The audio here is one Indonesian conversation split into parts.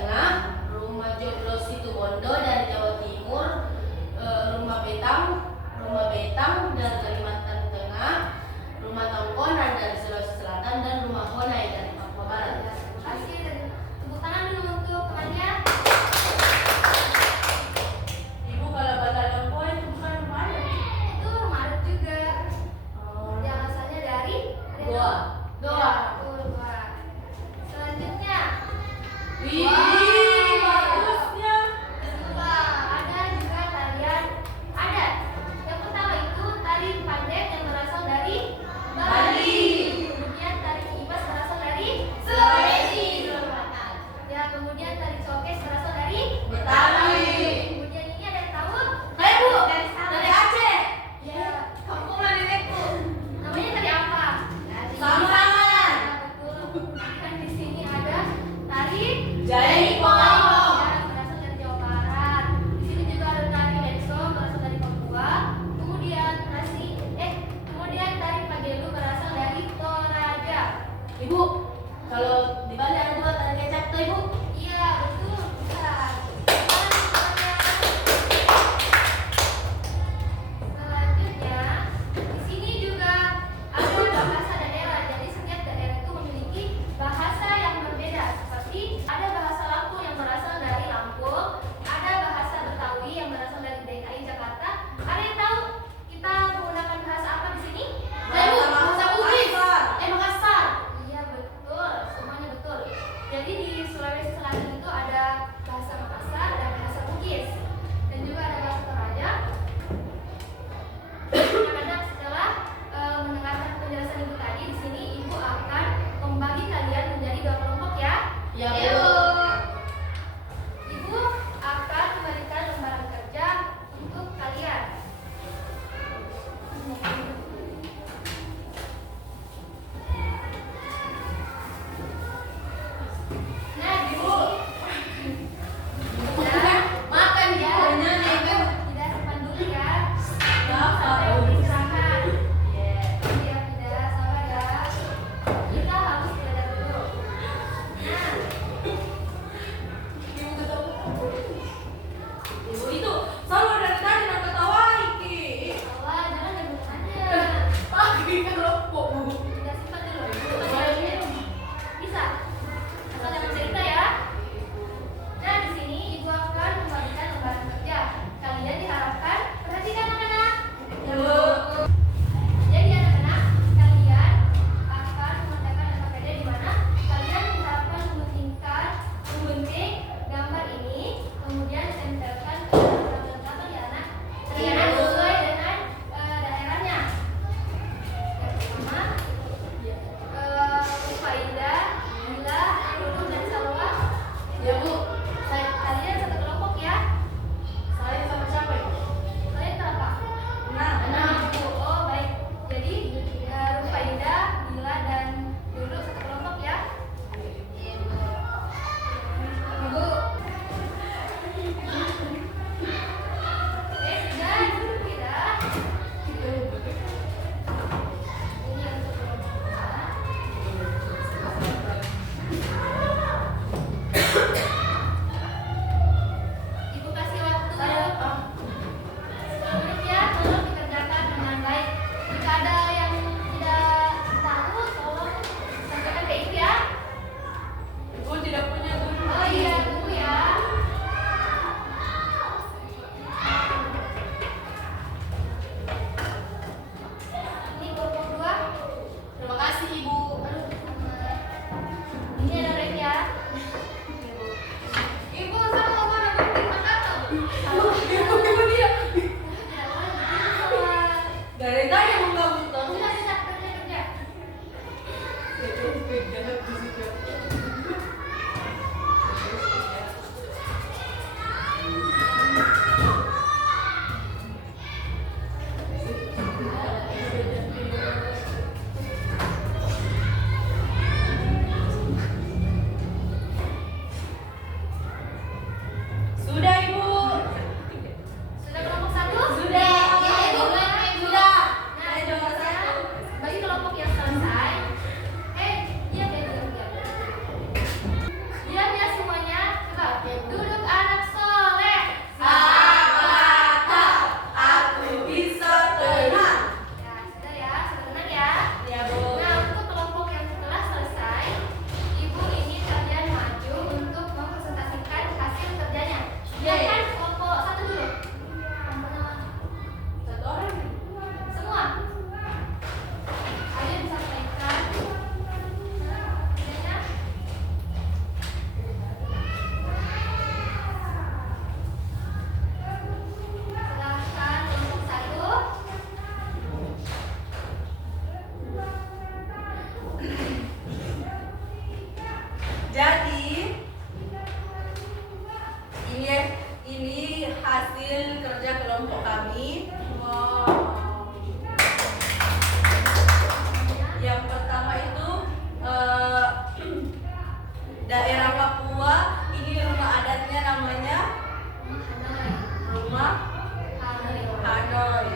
Tengah, rumah Joglo Situbondo dari Jawa Timur, rumah Betang dari Kalimantan Tengah, rumah Tongkonan dari Sulawesi Selatan, dan rumah Honai dari Papua Barat. Terima kasih. Tepuk tangan dulu untuk temannya. Ibu, kalau Batalion Poe itu bukan rumah adat? Itu rumah adat juga. Yang asalnya dari Goa. Goa. Betul, Goa. Selanjutnya. Wih, Wah. bagusnya. Kedua, ada juga tarian adat. Yang pertama itu tari pandek yang berasal dari Bali. Kemudian tari kibas berasal dari Sulawesi Selatan. Ya, kemudian tari cokes berasal dari Betawi. Kemudian ini ada yang tahu? Hai Bu, dari Aceh. Ya. Kampung nenekku. Namanya tari apa? Sambangan. Ya, betul. Dan di sini ada tari Jaipong. yang berasal dari Jawa Barat. Di sini juga ada tari Denso berasal dari Papua. Kemudian tari Pagelu berasal dari Toraja. Ibu, kalau di Bali ada juga tari kecap tuh Ibu. Iya, betul. Bisa. hasil kerja kelompok kami. Wow. Yang pertama itu daerah Papua. Ini rumah adatnya namanya rumah Hanoi.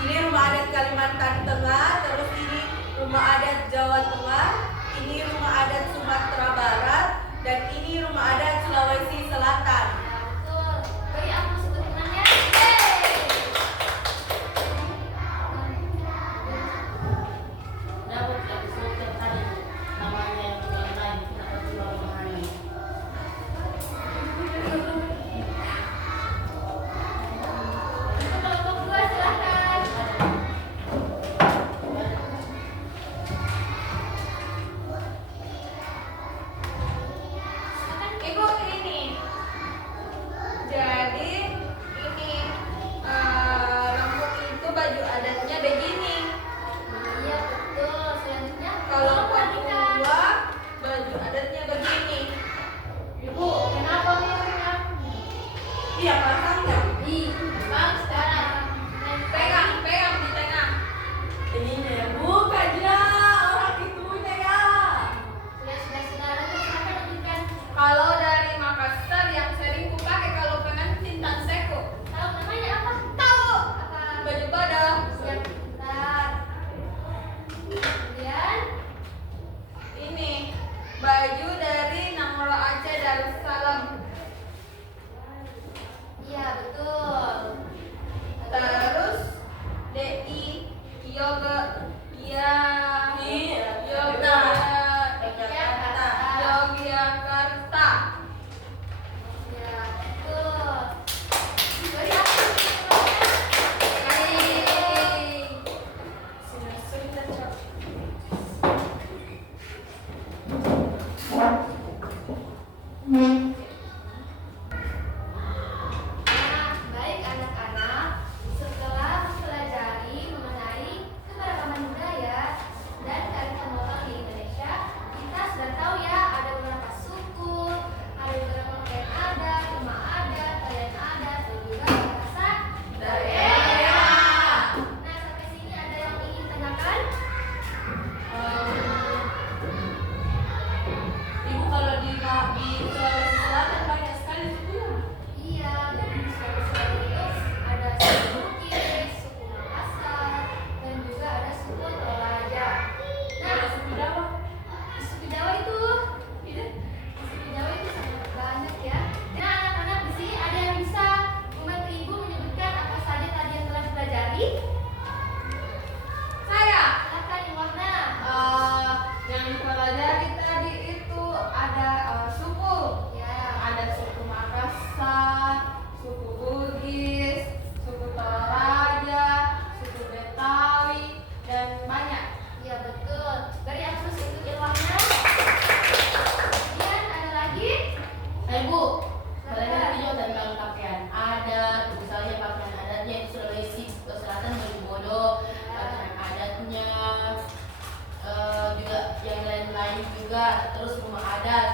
Ini rumah adat Kalimantan Tengah. Terus ini rumah adat Jawa Tengah. Ini rumah adat Sumatera Barat. Dan ini rumah adat Sulawesi Selatan. Betul. Beri aplaus untuk temannya. Dapat yang disebutkan tadi namanya yang lain, kenapa cuma memahami? Kelompok 2 silakan. Ibu ini. Jadi ini rambut itu baju adatnya begini. Iya betul. Selanjutnya Kalau tolong perhatikan. Papua baju adatnya begini. Ibu, kenapa miringnya? Iya pasangnya. Bang sekarang. Pegang di tengah. Ininya ya. Bukan ya orang itunya ya. Sudah. Lalu silakan lanjutkan. Kalau dari Makassar yang sering kupakai kalau pengantin tan seko. Tahu namanya apa? Tahu. Apa? Baju badak. Siap, bentar. Kemudian Ini baju dari Namora Aceh Darussalam. iya betul. Terus DI yoga ya yoga Yogyakarta. Yogyakarta. Ya betul. Beri aplaus untuk temannya. Nah, baik anak-anak, setelah mempelajari mengenai keberagaman budaya dan kearifan lokal di Indonesia, kita sudah tahu ya ada beberapa suku, ada beberapa pakaian adat, rumah adat, tarian adat, dan juga bahasa daerah. Nah, sampai sini ada yang ingin tanyakan? Ibu kalau di Sulawesi Selatan banyak sekali sukunya. Iya, dari Sulawesi itu ada suku Bugis, suku Makassar, dan juga ada suku Toraja. Nah, Kalau suku Jawa. suku Jawa itu, suku Jawa itu sangat banyak ya. Nah, anak-anak di sini ada yang bisa membantu ibu menyebutkan apa saja tadi yang telah dipelajari? Saya Silakan Ibu Wahna. yang dipelajari tadi itu ada suku. Ya, Ada suku Makassar, suku Bugis, suku Toraja, suku Betawi, dan banyak. iya betul. Beri aplaus untuk Ibu Wahna. Kemudian ada lagi? Ibu, kalian ngerti juga tentang pakaian adat, misalnya pakaian adatnya di Sulawesi Selatan baju bodo, pakaian adatnya juga yang lain-lain juga, terus rumah adat.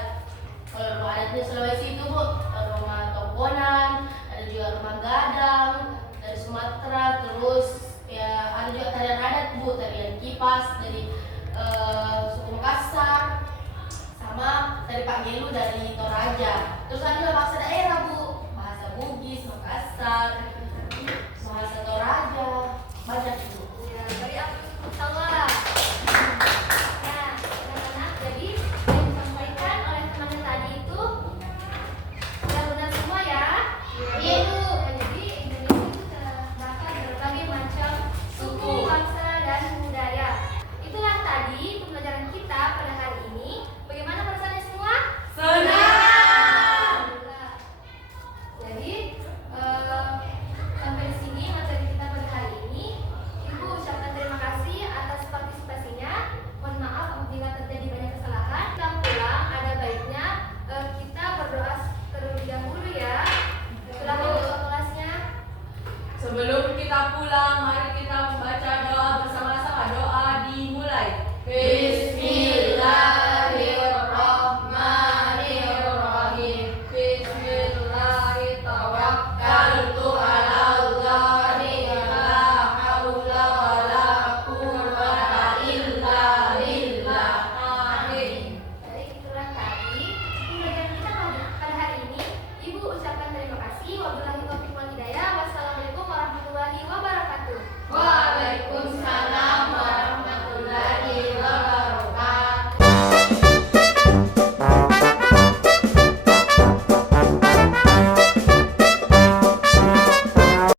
Kalau rumah adatnya Sulawesi itu Bu, rumah tongkonan, ada juga rumah gadang dari Sumatera, terus ya ada juga tarian adat Bu, tarian kipas dari suku Makassar, sama dari Pak Gelu dari Toraja. Terus ada juga bahasa daerah Bu, bahasa Bugis, Makassar,